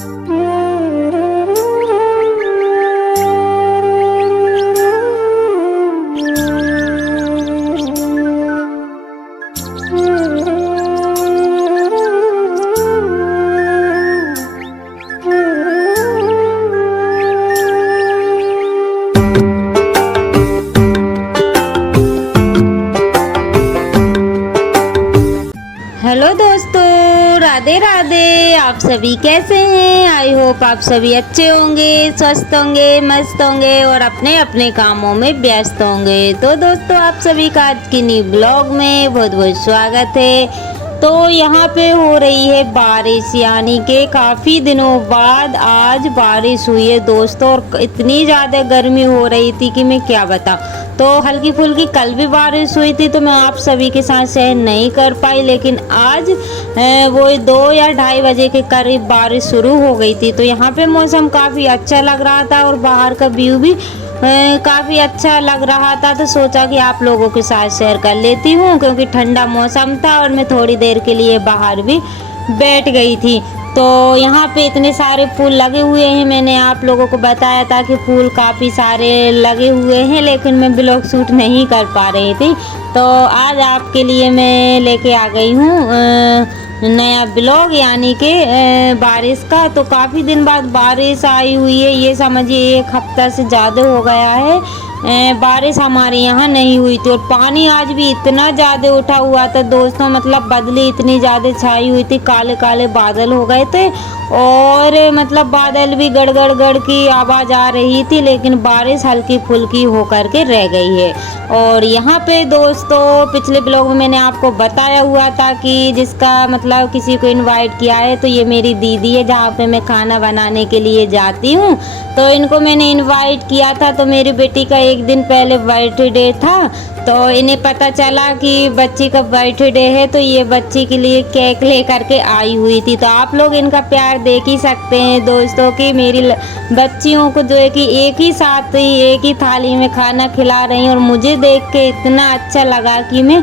Hello दोस्तों, राधे राधे। आप सभी कैसे हैं? आई होप आप सभी अच्छे होंगे, स्वस्थ होंगे, मस्त होंगे और अपने अपने कामों में व्यस्त होंगे। तो दोस्तों, आप सभी का आज की न्यू ब्लॉग में बहुत बहुत स्वागत है। तो यहाँ पे हो रही है बारिश, यानी कि काफ़ी दिनों बाद आज बारिश हुई है दोस्तों। और इतनी ज़्यादा गर्मी हो रही थी कि मैं क्या बताऊँ। तो हल्की फुल्की कल भी बारिश हुई थी, तो मैं आप सभी के साथ शेयर नहीं कर पाई, लेकिन आज वो 2 या 2:30 बजे के करीब बारिश शुरू हो गई थी। तो यहाँ पे मौसम काफ़ी अच्छा लग रहा था और बाहर का व्यू भी काफ़ी अच्छा लग रहा था। तो सोचा कि आप लोगों के साथ शेयर कर लेती हूँ, क्योंकि ठंडा मौसम था और मैं थोड़ी देर के लिए बाहर भी बैठ गई थी। तो यहाँ पे इतने सारे फूल लगे हुए हैं। मैंने आप लोगों को बताया था कि फूल काफ़ी सारे लगे हुए हैं, लेकिन मैं ब्लॉग शूट नहीं कर पा रही थी। तो आज आपके लिए मैं लेके आ गई हूँ नया ब्लॉग, यानी कि बारिश का। तो काफ़ी दिन बाद बारिश आई हुई है, ये समझिए 1 हफ्ता से ज़्यादा हो गया है बारिश हमारे यहाँ नहीं हुई थी। और पानी आज भी इतना ज़्यादा उठा हुआ था दोस्तों, मतलब बदली इतनी ज़्यादा छाई हुई थी, काले काले बादल हो गए थे और मतलब बादल भी गड़ गड़ की आवाज़ आ रही थी, लेकिन बारिश हल्की फुल्की होकर के रह गई है। और यहाँ पे दोस्तों, पिछले ब्लॉग में मैंने आपको बताया हुआ था कि जिसका मतलब किसी को इनवाइट किया है, तो ये मेरी दीदी है जहाँ पे मैं खाना बनाने के लिए जाती हूँ। तो इनको मैंने इनवाइट किया था। तो मेरी बेटी का 1 दिन पहले बर्थडे था, तो इन्हें पता चला कि बच्ची का बर्थडे है, तो ये बच्ची के लिए केक ले करके आई हुई थी। तो आप लोग इनका प्यार देख ही सकते हैं दोस्तों कि मेरी बच्चियों को जो है कि एक ही साथ ही एक ही थाली में खाना खिला रही हैं, और मुझे देख के इतना अच्छा लगा कि मैं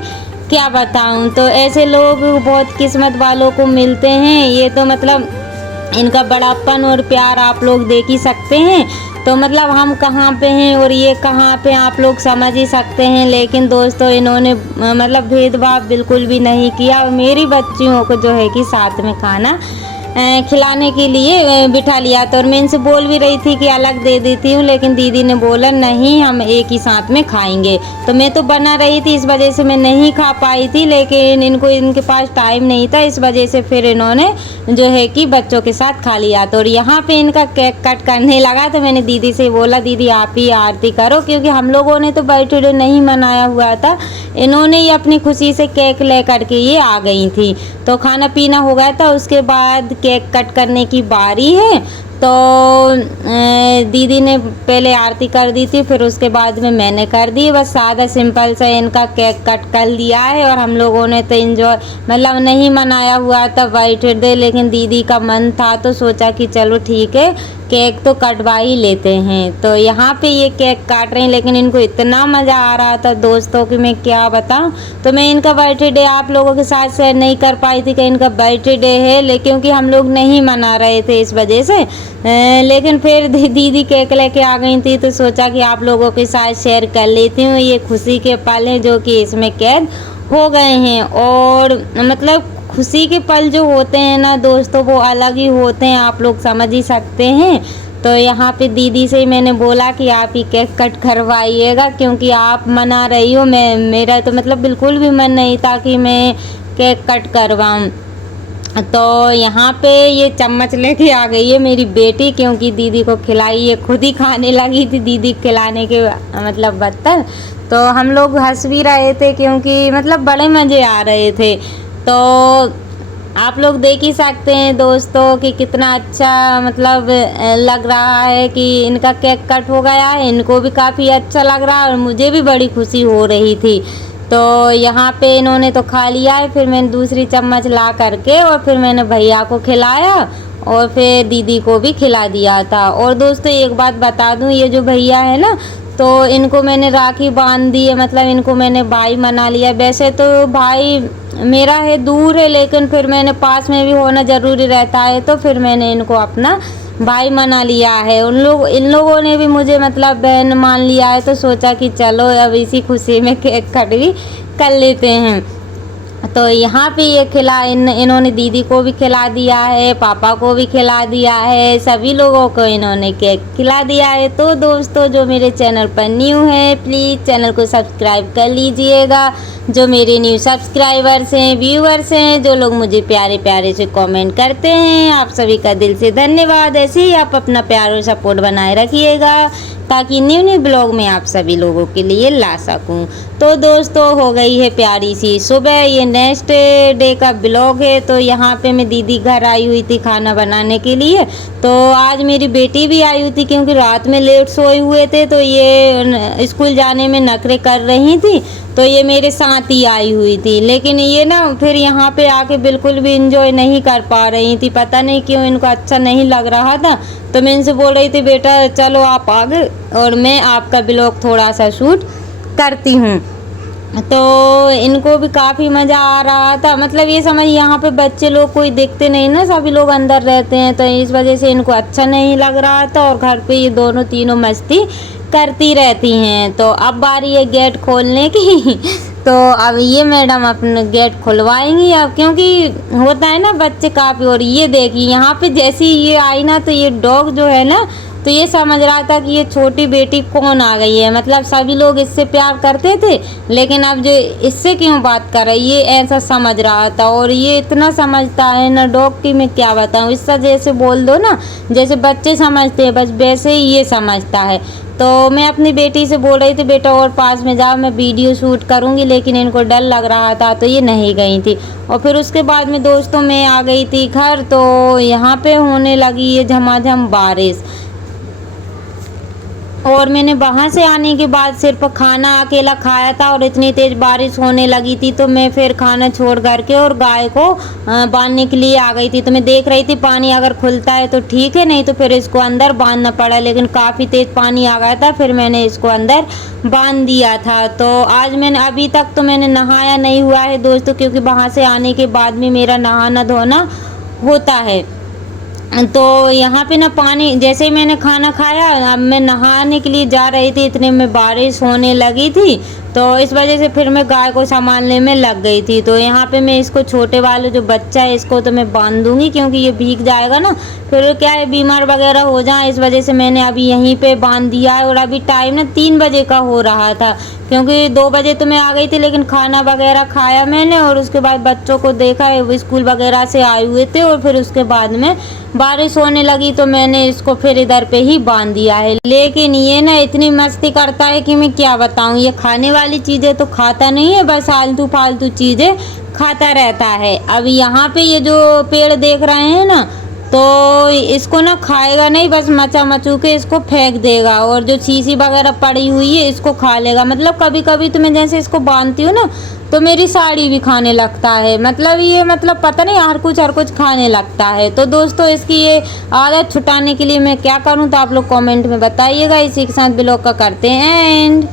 क्या बताऊं। तो ऐसे लोग बहुत किस्मत वालों को मिलते हैं। ये तो मतलब इनका बड़ापन और प्यार आप लोग देख ही सकते हैं। तो मतलब हम कहाँ पे हैं और ये कहाँ पे, आप लोग समझ ही सकते हैं। लेकिन दोस्तों, इन्होंने मतलब भेदभाव बिल्कुल भी नहीं किया और मेरी बच्चियों को जो है कि साथ में खाना खिलाने के लिए बिठा लिया। तो और मैं इनसे बोल भी रही थी कि अलग दे देती हूँ, लेकिन दीदी ने बोला नहीं, हम एक ही साथ में खाएंगे। तो मैं तो बना रही थी, इस वजह से मैं नहीं खा पाई थी, लेकिन इनके पास टाइम नहीं था, इस वजह से फिर इन्होंने जो है कि बच्चों के साथ खा लिया। तो और यहाँ पे इनका केक कट करने लगा, तो मैंने दीदी से बोला दीदी आप ही आरती करो, क्योंकि हम लोगों ने तो बर्थडे नहीं मनाया हुआ था। इन्होंने ही अपनी खुशी से केक ले करके ये आ गई थी। तो खाना पीना हो गया था, उसके बाद केक कट करने की बारी है। तो दीदी ने पहले आरती कर दी थी, फिर उसके बाद में मैंने कर दी। बस सादा सिंपल सा इनका केक कट कर लिया है। और हम लोगों ने तो इन्जॉय मतलब नहीं मनाया हुआ था बर्थडे, लेकिन दीदी का मन था तो सोचा कि चलो ठीक है, केक तो कटवा ही लेते हैं। तो यहाँ पे ये केक काट रहे हैं, लेकिन इनको इतना मज़ा आ रहा था दोस्तों कि मैं क्या बताऊँ। तो मैं इनका बर्थडे आप लोगों के साथ शेयर नहीं कर पाई थी कि इनका बर्थडे है, क्योंकि हम लोग नहीं मना रहे थे इस वजह से। लेकिन फिर दीदी केक लेके आ गई थी, तो सोचा कि आप लोगों के साथ शेयर कर लेती हूँ। ये खुशी के पल हैं जो कि इसमें कैद हो गए हैं। और मतलब खुशी के पल जो होते हैं ना दोस्तों, वो अलग ही होते हैं, आप लोग समझ ही सकते हैं। तो यहाँ पे दीदी से मैंने बोला कि आप ही केक कट करवाइएगा, क्योंकि आप मना रही हो। मेरा तो मतलब बिल्कुल भी मन नहीं था कि मैं केक कट करवाऊँ। तो यहाँ पे ये चम्मच लेके आ गई है मेरी बेटी, क्योंकि दीदी को खिलाई, ये खुद ही खाने लगी थी दीदी खिलाने के मतलब बदतर। तो हम लोग हंस भी रहे थे, क्योंकि मतलब बड़े मज़े आ रहे थे। तो आप लोग देख ही सकते हैं दोस्तों कि कितना अच्छा मतलब लग रहा है कि इनका केक कट हो गया है। इनको भी काफ़ी अच्छा लग रहा है और मुझे भी बड़ी खुशी हो रही थी। तो यहाँ पे इन्होंने तो खा लिया है, फिर मैंने दूसरी चम्मच ला करके और फिर मैंने भैया को खिलाया और फिर दीदी को भी खिला दिया था। और दोस्तों एक बात बता दूँ, ये जो भैया है ना, तो इनको मैंने राखी बांध दी है, मतलब इनको मैंने भाई मना लिया। वैसे तो भाई मेरा है दूर है, लेकिन फिर मैंने पास में भी होना ज़रूरी रहता है, तो फिर मैंने इनको अपना भाई मना लिया है। इन लोगों ने भी मुझे मतलब बहन मान लिया है, तो सोचा कि चलो अब इसी खुशी में केक कट भी कर लेते हैं। तो यहाँ पे ये इन्होंने दीदी को भी खिला दिया है, पापा को भी खिला दिया है, सभी लोगों को इन्होंने केक खिला दिया है। तो दोस्तों जो मेरे चैनल पर न्यू है प्लीज़ चैनल को सब्सक्राइब कर लीजिएगा। जो मेरे न्यू सब्सक्राइबर्स हैं, व्यूअर्स हैं, जो लोग मुझे प्यारे प्यारे से कमेंट करते हैं, आप सभी का दिल से धन्यवाद। ऐसे ही आप अपना प्यार और सपोर्ट बनाए रखिएगा ताकि न्यू ब्लॉग में आप सभी लोगों के लिए ला सकूं। तो दोस्तों हो गई है प्यारी सी सुबह, ये नेक्स्ट डे का ब्लॉग है। तो यहाँ पे मैं दीदी घर आई हुई थी खाना बनाने के लिए। तो आज मेरी बेटी भी आई हुई थी क्योंकि रात में लेट सोए हुए थे, तो ये स्कूल जाने में नखरे कर रही थी, तो ये मेरे साथ ही आई हुई थी। लेकिन ये ना फिर यहाँ पे आके बिल्कुल भी इंजॉय नहीं कर पा रही थी, पता नहीं क्यों इनको अच्छा नहीं लग रहा था। तो मैं इनसे बोल रही थी बेटा चलो आप आगे और मैं आपका ब्लॉग थोड़ा सा शूट करती हूँ। तो इनको भी काफ़ी मज़ा आ रहा था। मतलब ये समझ यहाँ पे बच्चे लोग कोई देखते नहीं ना, सभी लोग अंदर रहते हैं, तो इस वजह से इनको अच्छा नहीं लग रहा था। और घर पे ये दोनों तीनों मस्ती करती रहती हैं। तो अब बारी है गेट खोलने की तो अब ये मैडम अपने गेट खुलवाएंगी अब, क्योंकि होता है ना बच्चे काफ़ी। और ये देखिए यहाँ पे जैसे ही ये आई ना, तो ये डॉग जो है ना, तो ये समझ रहा था कि ये छोटी बेटी कौन आ गई है। मतलब सभी लोग इससे प्यार करते थे, लेकिन अब जो इससे क्यों बात कर रही है ऐसा समझ रहा था। और ये इतना समझता है ना डॉग की, मैं क्या बताऊँ। इससे जैसे बोल दो ना, जैसे बच्चे समझते हैं बस वैसे ही ये समझता है। तो मैं अपनी बेटी से बोल रही थी बेटा और पास में जाओ, मैं वीडियो शूट करूँगी, लेकिन इनको डर लग रहा था तो ये नहीं गई थी। और फिर उसके बाद में दोस्तों मैं आ गई थी घर। तो यहाँ पे होने लगी ये झमाझम बारिश। और मैंने वहाँ से आने के बाद सिर्फ खाना अकेला खाया था और इतनी तेज़ बारिश होने लगी थी, तो मैं फिर खाना छोड़ करके और गाय को बांधने के लिए आ गई थी। तो मैं देख रही थी पानी अगर खुलता है तो ठीक है, नहीं तो फिर इसको अंदर बांधना पड़ा। लेकिन काफ़ी तेज़ पानी आ गया था, फिर मैंने इसको अंदर बांध दिया था। तो आज मैंने अभी तक तो मैंने नहाया नहीं हुआ है दोस्तों, क्योंकि वहाँ से आने के बाद में मेरा नहाना धोना होता है। तो यहाँ पे ना पानी, जैसे ही मैंने खाना खाया अब मैं नहाने के लिए जा रही थी, इतने में बारिश होने लगी थी। तो इस वजह से फिर मैं गाय को संभालने में लग गई थी। तो यहाँ पे मैं इसको छोटे वाले जो बच्चा है इसको तो मैं बांध दूंगी, क्योंकि ये भीग जाएगा ना, फिर क्या है बीमार वगैरह हो जाए, इस वजह से मैंने अभी यहीं पे बांध दिया है। और अभी टाइम ना 3 बजे का हो रहा था, क्योंकि 2 बजे तो मैं आ गई थी, लेकिन खाना वगैरह खाया मैंने और उसके बाद बच्चों को देखा, वो स्कूल वगैरह से आए हुए थे। और फिर उसके बाद में बारिश होने लगी तो मैंने इसको फिर इधर पे ही बांध दिया है। लेकिन ये ना इतनी मस्ती करता है कि मैं क्या बताऊँ। ये खाने वाली चीज़ें तो खाता नहीं है, बस आलतू फालतू चीज़ें खाता रहता है। अब यहाँ पे ये जो पेड़ देख रहे हैं ना, तो इसको ना खाएगा नहीं, बस मचा मचू के इसको फेंक देगा। और जो शीशी वगैरह पड़ी हुई है इसको खा लेगा। मतलब कभी कभी तो मैं जैसे इसको बांधती हूँ ना, तो मेरी साड़ी भी खाने लगता है। मतलब ये मतलब पता नहीं हर कुछ खाने लगता है। तो दोस्तों इसकी ये आदत छुटाने के लिए मैं क्या करूँ, तो आप लोग कमेंट में बताइएगा। इसी के साथ ब्लॉग का करते हैं एंड।